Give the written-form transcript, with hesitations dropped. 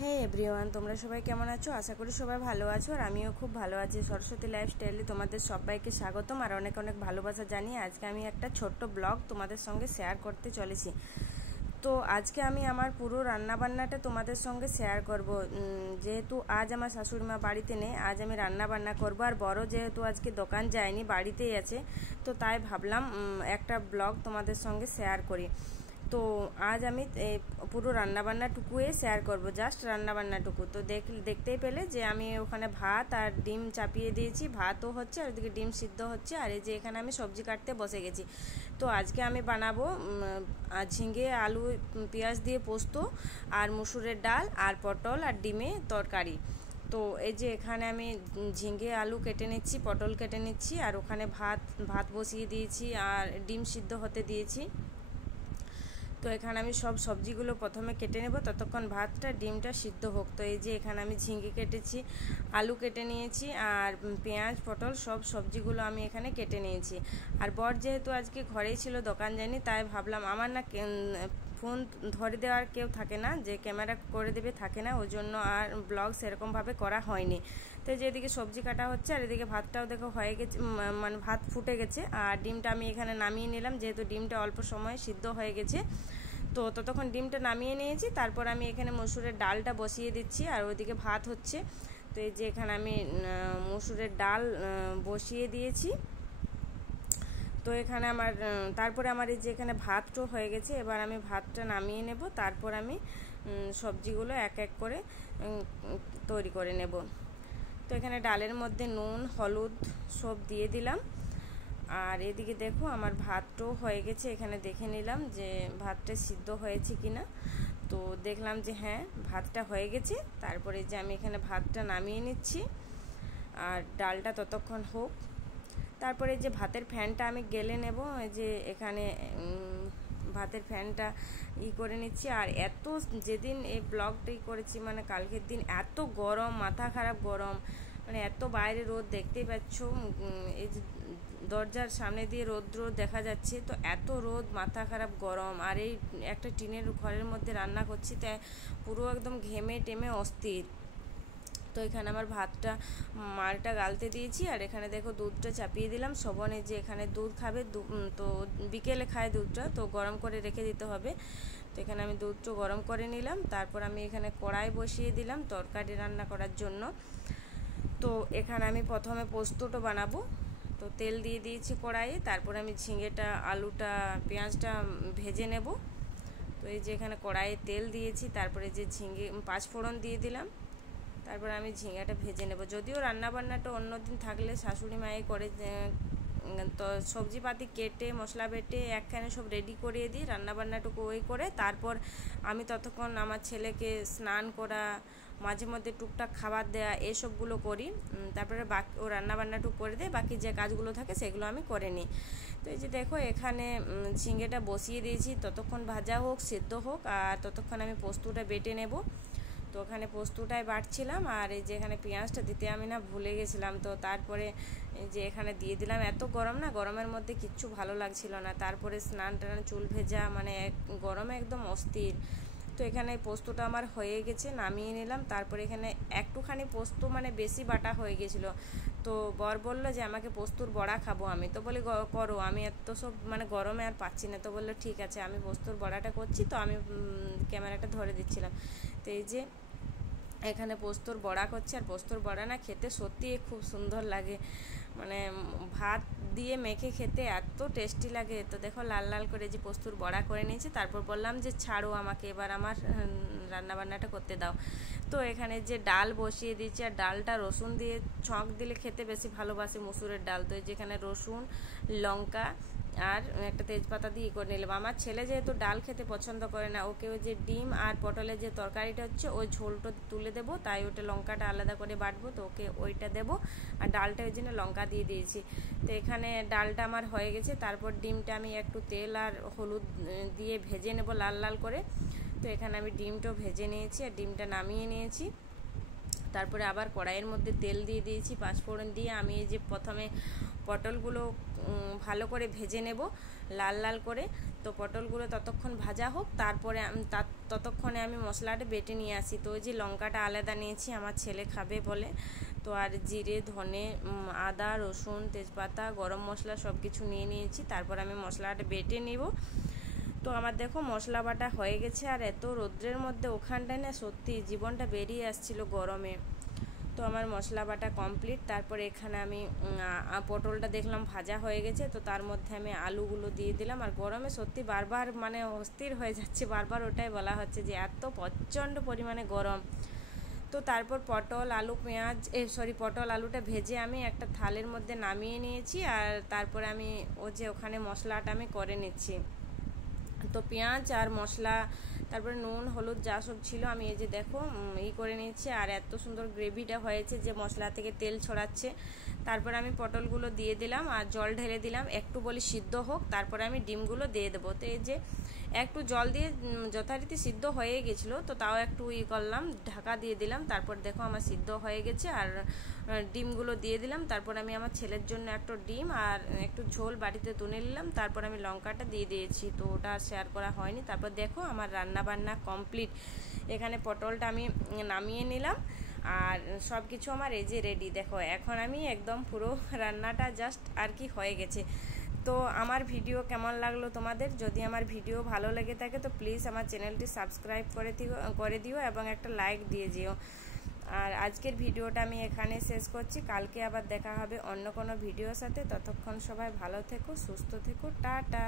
হে everyone, তোমরা সবাই কেমন আছো? আশা করি সবাই ভালো আছো আর আমিও খুব ভালো আছি। সরস্বতী লাইফস্টাইলে তোমাদের সবাইকে স্বাগতম আর অনেক অনেক ভালোবাসা জানিয়ে আজকে আমি একটা ছোট্ট ব্লগ তোমাদের সঙ্গে শেয়ার করতে চলেছি। তো আজকে আমি আমার পুরো রান্নাবান্নাটা তোমাদের সঙ্গে শেয়ার করব। যেহেতু আজ আমার শাশুড়ি মা বাড়িতে নেই, আজ আমি রান্নাবান্না করবো। আর বড় যেহেতু আজকে দোকান যায়নি, বাড়িতেই আছে, তো তাই ভাবলাম একটা ব্লগ তোমাদের সঙ্গে শেয়ার করি। তো আজ আমি পুরো রান্নাবান্নাটুকুই শেয়ার করব, জাস্ট রান্নাবান্নাটুকু। তো দেখতেই পেলে যে আমি ওখানে ভাত আর ডিম চাপিয়ে দিয়েছি, ভাতও হচ্ছে আর ওদিকে ডিম সিদ্ধ হচ্ছে। আর এই যে এখানে আমি সবজি কাটতে বসে গেছি। তো আজকে আমি বানাবো ঝিঙে আলু পেঁয়াজ দিয়ে পোস্ত আর মুসুরের ডাল আর পটল আর ডিমে তরকারি। তো এই যে এখানে আমি ঝিঙে আলু কেটে নিচ্ছি, পটল কেটে নিচ্ছি, আর ওখানে ভাত বসিয়ে দিয়েছি আর ডিম সিদ্ধ হতে দিয়েছি। তো এখানে আমি সব সবজিগুলো প্রথমে কেটে নেব, ততক্ষণ ভাতটা ডিমটা সিদ্ধ হোক। তো এই যে এখানে আমি ঝিঙে কেটেছি, আলু কেটে নিয়েছি, আর পেঁয়াজ পটল সব সবজিগুলো আমি এখানে কেটে নিয়েছি। আর বর যেহেতু আজকে ঘরেই ছিল, দোকান যায়নি, তাই ভাবলাম আমার না ফোন ধরে দেওয়ার কেউ থাকে না, যে ক্যামেরা করে দেবে থাকে না, ওই জন্য আর ব্লগ সেরকমভাবে করা হয়নি। তো যে এদিকে সবজি কাটা হচ্ছে আর এদিকে ভাতটাও দেখো হয়ে গেছে, মানে ভাত ফুটে গেছে। আর ডিমটা আমি এখানে নামিয়ে নিলাম, যেহেতু ডিমটা অল্প সময়ে সিদ্ধ হয়ে গেছে। তো ততক্ষণ ডিমটা নামিয়ে নিয়েছি, তারপর আমি এখানে মসুরের ডালটা বসিয়ে দিচ্ছি আর ওইদিকে ভাত হচ্ছে। তো এই যে এখানে আমি মসুরের ডাল বসিয়ে দিয়েছি। তো এখানে আমার তারপরে আমার এই যে এখানে ভাতটাও হয়ে গেছে, এবার আমি ভাতটা নামিয়ে নেব, তারপর আমি সবজিগুলো এক এক করে তৈরি করে নেব। তো এখানে ডালের মধ্যে নুন হলুদ সব দিয়ে দিলাম। আর এদিকে দেখো আমার ভাতটাও হয়ে গেছে, এখানে দেখে নিলাম যে ভাতটা সিদ্ধ হয়েছে কিনা। তো দেখলাম যে হ্যাঁ, ভাতটা হয়ে গেছে। তারপরে যে আমি এখানে ভাতটা নামিয়ে নিচ্ছি আর ডালটা ততক্ষণ হোক। তারপরে যে ভাতের ফ্যানটা আমি গেলে নেব, এই যে এখানে ভাতের ফ্যানটা করে নিচ্ছি। আর এত যেদিন এই ব্লগটাই করেছি, মানে কালকের দিন এত গরম, মাথা খারাপ গরম, মানে এত বাইরে রোদ, দেখতেই পাচ্ছ এই যে দরজার সামনে দিয়ে রোদ দেখা যাচ্ছে। তো এত রোদ, মাথা খারাপ গরম, আর এই একটা টিনের ঘরের মধ্যে রান্না করছি, তাই পুরো একদম ঘেমে টেমে অস্থির। তো এখানে আমার ভাতটা মালটা গালতে দিয়েছি আর এখানে দেখো দুধটা চাপিয়ে দিলাম। শোভনে যে এখানে দুধ খাবে, তো বিকেলে খায় দুধটা, তো গরম করে রেখে দিতে হবে। তো এখানে আমি দুধটা গরম করে নিলাম, তারপর আমি এখানে কড়াই বসিয়ে দিলাম তরকারি রান্না করার জন্য। তো এখানে আমি প্রথমে পোস্তটা বানাবো, তো তেল দিয়ে দিয়েছি কড়াইয়ে, তারপর আমি ঝিঙেটা আলুটা পেঁয়াজটা ভেজে নেব। তো এই যে এখানে কড়াইয়ে তেল দিয়েছি, তারপরে যে ঝিঙে পাঁচফোড়ন দিয়ে দিলাম, তারপর আমি ঝিঙাটা ভেজে নেব। যদিও রান্নাবান্নাটা অন্য দিন থাকলে শাশুড়ি মায়ে করে, তো সবজিপাতি কেটে মশলা বেটে একখানে সব রেডি করিয়ে দিই, রান্নাবান্নাটুকু ওই করে তারপর আমি ততক্ষণ আমার ছেলেকে স্নান করা, মাঝে মধ্যে টুকটাক খাবার দেয়া, এসবগুলো করি। তারপরে বাকি ও রান্নাবান্নাটুকু করে দেয়, বাকি যে কাজগুলো থাকে সেগুলো আমি করে নিই। তো এই যে দেখো এখানে ঝিঙেটা বসিয়ে দিয়েছি, ততক্ষণ ভাজা হোক সিদ্ধ হোক, আর ততক্ষণ আমি পোস্তটা বেটে নেব। তো ওখানে পোস্তটাই বাটছিলাম, আর এই যে এখানে পেঁয়াজটা দিতে আমি না ভুলে গেছিলাম। তো তারপরে এই যে এখানে দিয়ে দিলাম। এত গরম না, গরমের মধ্যে কিচ্ছু ভালো লাগছিল না। তারপরে স্নান টান চুল ভেজা, মানে গরমে একদম অস্থির। তো এখানে পোস্তটা আমার হয়ে গেছে, নামিয়ে নিলাম। তারপরে এখানে একটুখানি পোস্ত, মানে বেশি বাটা হয়ে গেছিলো। তো বর বললো যে আমাকে পোস্তুর বড়া খাবো। আমি তো বলি করো, আমি এত সব মানে গরমে আর পাচ্ছি না। তো বললো ঠিক আছে, আমি পোস্তুর বড়াটা করছি। তো আমি ক্যামেরাটা ধরে দিচ্ছিলাম। তো এই যে এখানে পোস্তর বড়া করছি, আর পোস্তর বড়া না খেতে সত্যিই খুব সুন্দর লাগে, মানে ভাত দিয়ে মেখে খেতে এত টেস্টি লাগে। তো দেখো লাল লাল করে যে পোস্তর বড়া করে নিয়েছি, তারপর বললাম যে ছাড়ো আমাকে, এবার আমার রান্নাবান্নাটা করতে দাও। তো এখানে যে ডাল বসিয়ে দিয়েছি, আর ডালটা রসুন দিয়ে ছক দিলে খেতে বেশি ভালোবাসে মুসুরের ডাল। তো যেখানে রসুন লঙ্কা আর একটা তেজপাতা দিয়ে করে নিলাম। আমার ছেলে যেহেতু ডাল খেতে পছন্দ করে না, ওকে ওই যে ডিম আর পটলের যে তরকারিটা হচ্ছে ওই ঝোলটা তুলে দেবো, তাই ওটা লঙ্কাটা আলাদা করে বাটবো, তো ওকে ওইটা দেবো। আর ডালটা ওই জন্য লঙ্কা দিয়ে দিয়েছি। তো এখানে ডালটা আমার হয়ে গেছে, তারপর ডিমটা আমি একটু তেল আর হলুদ দিয়ে ভেজে নেব লাল লাল করে। তো এখানে আমি ডিমটাও ভেজে নিয়েছি আর ডিমটা নামিয়ে নিয়েছি। তারপরে আবার কড়াইয়ের মধ্যে তেল দিয়ে দিয়েছি, পাঁচফোড়ন দিয়ে আমি এই যে প্রথমে পটলগুলো ভালো করে ভেজে নেব লাল লাল করে। তো পটলগুলো ততক্ষণ ভাজা হোক, তারপরে ততক্ষণে আমি মশলাটা বেটে নিয়ে আসি। তো ওই যে লঙ্কাটা আলাদা নিয়েছি আমার ছেলে খাবে বলে, তো আর জিরে, ধনে, আদা, রসুন, তেজপাতা, গরম মশলা সব কিছু নিয়ে নিয়েছি। তারপর আমি মশলাটা বেটে নিব। তো আমার দেখো মশলা বাটা হয়ে গেছে। আর এত রৌদ্রের মধ্যে ওখানটায় না সত্যি জীবনটা বেরিয়ে আসছিল গরমে। তো আমার মশলা বাটা কমপ্লিট। তারপর এখানে আমি পটলটা দেখলাম ভাজা হয়ে গেছে, তো তার মধ্যে আমি আলুগুলো দিয়ে দিলাম। আর গরমে সত্যি বারবার মানে অস্থির হয়ে যাচ্ছে, বারবার ওটাই বলা হচ্ছে যে এত প্রচণ্ড পরিমাণে গরম। তো তারপর পটল আলু পেঁয়াজ পটল আলুটা ভেজে আমি একটা থালের মধ্যে নামিয়ে নিয়েছি। আর তারপরে আমি ওখানে মশলাটা আমি করে নিচ্ছি। তো পেঁয়াজ আর মশলা, তারপরে নুন হলুদ যা সব ছিল আমি এই যে দেখো করে নিচ্ছি। আর এত সুন্দর গ্রেভিটা হয়েছে যে মশলা থেকে তেল ছড়াচ্ছে। তারপর আমি পটলগুলো দিয়ে দিলাম আর জল ঢেলে দিলাম, একটু বলি সিদ্ধ হোক, তারপরে আমি ডিমগুলো দিয়ে দেবো। তো এই যে একটু জল দিয়ে যথারীতি সিদ্ধ হয়ে গেছিলো, তো তাও একটু করলাম, ঢাকা দিয়ে দিলাম। তারপর দেখো আমার সিদ্ধ হয়ে গেছে। আর ডিমগুলো দিয়ে দিলাম। তারপর আমি আমার ছেলের জন্য একটা ডিম আর একটু ঝোল বাটিতে তুলে নিলাম। তারপর আমি লঙ্কাটা দিয়ে দিয়েছি, তো ওটা আর শেয়ার করা হয়নি। তারপর দেখো আমার রান্না বান্না কমপ্লিট। এখানে পটলটা আমি নামিয়ে নিলাম আর সব কিছু আমার এই যে রেডি। দেখো এখন আমি একদম পুরো রান্নাটা জাস্ট আর কি হয়ে গেছে। তো আমার ভিডিও কেমন লাগলো তোমাদের? যদি আমার ভিডিও ভালো লেগে থাকে তো প্লিজ আমার চ্যানেলটি সাবস্ক্রাইব করে দিও এবং একটা লাইক দিয়ে দিও। আর আজকের ভিডিওটা আমি এখানে শেষ করছি। কালকে আবার দেখা হবে অন্য কোনো ভিডিওর সাথে। ততক্ষণ সবাই ভালো থেকো, সুস্থ থেকো, টাটা।